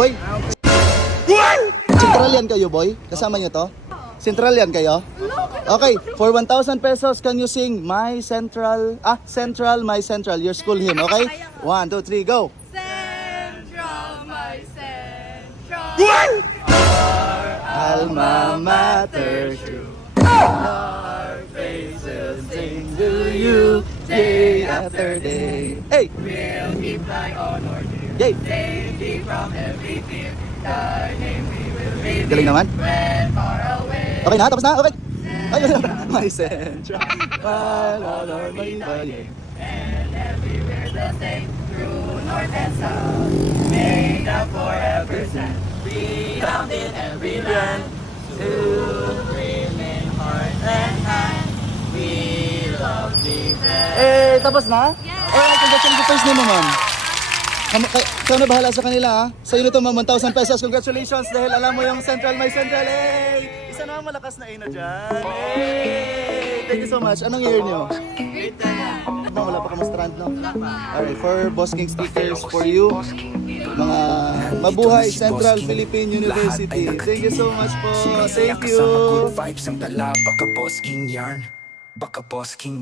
Boy, Central yan kayo, boy? Kasama nyo to? Central yan kayo? Okay, for 1,000 pesos, can you sing My Central, My Central, your school hymn, okay? 1, 2, 3, go! Central, my central. Alma mater true. Our faces sing to you day after day. Hey! We'll keep thy honor dear. Yay! Save thee from every fear. Thy name we will reveal. Galing naman. When far away. Okay na, tapos na, okay. Ayun, my central, my Lord, my Baye. And everywhere the same. Through north and south. Made up forever stand. Freedom in every land. Supreme in heart and hand. We love thee best. Eh, tapos na? Alright, congratulations mo, ma'am. Ikaw na bahala sa kanila, ha? Sa'yo na ito, ma'am, 1,000 pesos. Congratulations dahil alam mo yung Central, my Central, eh! Isa na malakas na ina dyan, eh! Thank you so much. Anong year nyo? Wala pa ka strand, no? Alright, for Boss King stickers for you. Mga mabuhay Central Philippine University. Thank you so much po. Thank you. Good vibes ang dala, baka Boss King yarn. Baka Boss King